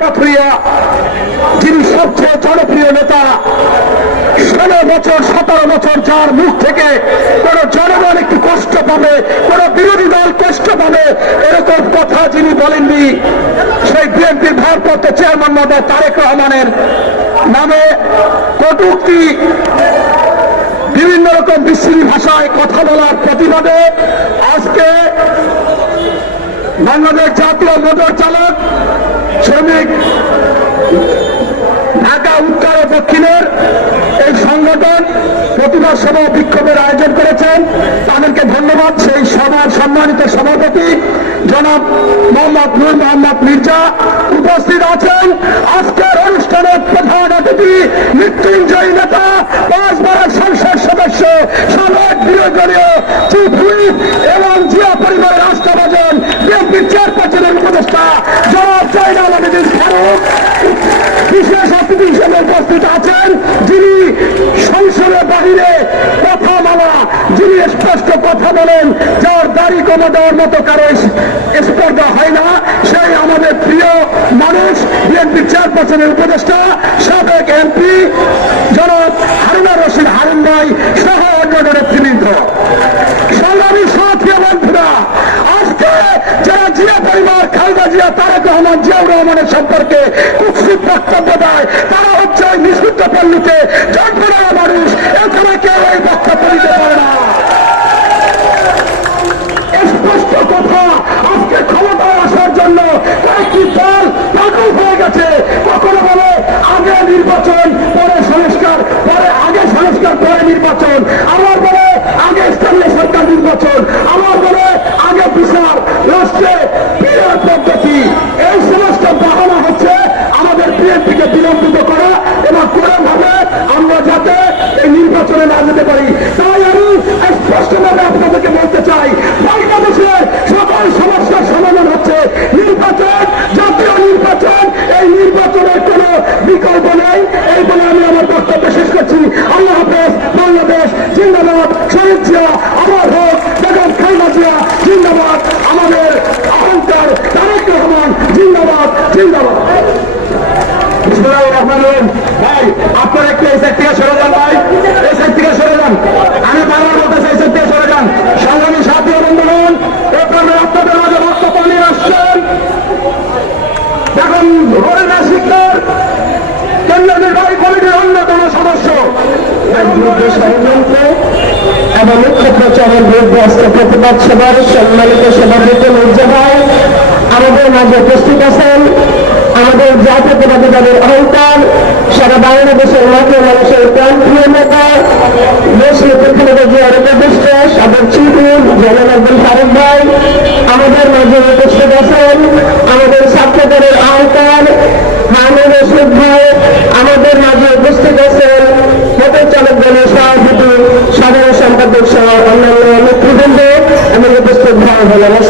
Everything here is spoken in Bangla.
পাথুরিয়া যিনি সবচেয়ে জনপ্রিয় নেতা, ষোলো বছর, সতেরো বছর যার মুখ থেকে কোন জনগণ একটু কষ্ট পাবে, কোন বিরোধী দল কষ্ট পাবে, এরকম কথা যিনি বলেননি, সেই বিএনপির ভারপ্রাপ্ত চেয়ারম্যান মহোদয় তারেক রহমানের নামে কটুক্তি, বিভিন্ন রকম বিশ্রী ভাষায় কথা বলার প্রতিবাদে আজকে বাংলাদেশ জাতীয় মোটর চালক শ্রমিক ঢাকা উত্তর ও দক্ষিণের এই সংগঠন প্রতিবাদ সভা বিক্ষোভের আয়োজন করেছেন। তাদেরকে ধন্যবাদ। সেই সভার সম্মানিত সভাপতি জনাব মোহাম্মদ নূর মোহাম্মদ মির্জা উপস্থিত আছেন। আজকের অনুষ্ঠানের প্রধান অতিথি, মৃত্যুঞ্জয়ী নেতা, পাঁচবারের সংসদ সদস্য, সাবেক বিরোধীয় চিফ হুইপ এবং জিয়া পরিবারের রাষ্ট্রভাজন বিএনপির চেয়ারপারসনের উপদেষ্টা জনাব জয়নাল আবেদিন ফারুক বিশেষ অতিথি হিসেবে উপস্থিত আছেন যিনি সংসদের বাহিরে কথা বলা যিনি স্পষ্ট কথা বলেন যার দাড়ি কমা দেওয়ার মতো কারও স্পর্ধা হয় না। সেই আমাদের প্রিয় মানুষ, বিএনপি চেয়ারপারসনের উপদেষ্টা, সাবেক এমপি জনাব হারুনা রশিদ হারুন ভাই সহ অন্যান্য নেতৃবৃন্দ। সংগ্রামী সাথী বন্ধুরা, আজকে যারা জিয়া পরিবার, খালদা জিয়া, তারেক রহমান, জিয়াউর রহমানের সম্পর্কে কুৎসিত বক্তব্য দেয় তারা হচ্ছে নিষিদ্ধ পল্লীতে জন্ম নেওয়া মানুষ পরে নির্বাচন। আমার বলে আগে স্থানীয় সরকার নির্বাচন। আমার বলে আগে বিচার, রাষ্ট্রে পদ্ধতি। এই সমস্ত বাহানা হচ্ছে আমাদের বিএনপিকে বিলম্বিত জিন্দাবাদ, শহীদ জিয়া, আমার হোক, বেগম খাইমা জিয়া, জিন্দাবাদ। আমাদের অহংকার তারেক রহমান, জিন্দাবাদ জিন্দাবাদ। ভাই, আপনারা একটু আমি বারবার বলতেছি, এই সাইড থেকে সরে যান। সংগ্রামী সাথী এখানে মাঝে বক্তব্য নিয়ে আসছেন। দেখুন হরিণা শিকদার কেন্দ্রীয় নির্বাহী কমিটির অন্যতম সদস্য। সাময়িক প্রচারের বিরুদ্ধে আজকে প্রতিবাদ সভার সম্মানিত সভাপতি মির্জাভাই আমাদের মাঝে উপস্থিত আছেন আমাদের জাতীয়তাবাদী দলের অহংকার সারা বাংলাদেশের মাঠে মানুষের দেশ নেতৃত্বে যে অনেক বিশ্বাস আবার চিঠি জনান একজন ফারুক ভাই, আমাদের মাঝে উপস্থিত আছেন আমাদের Volvemos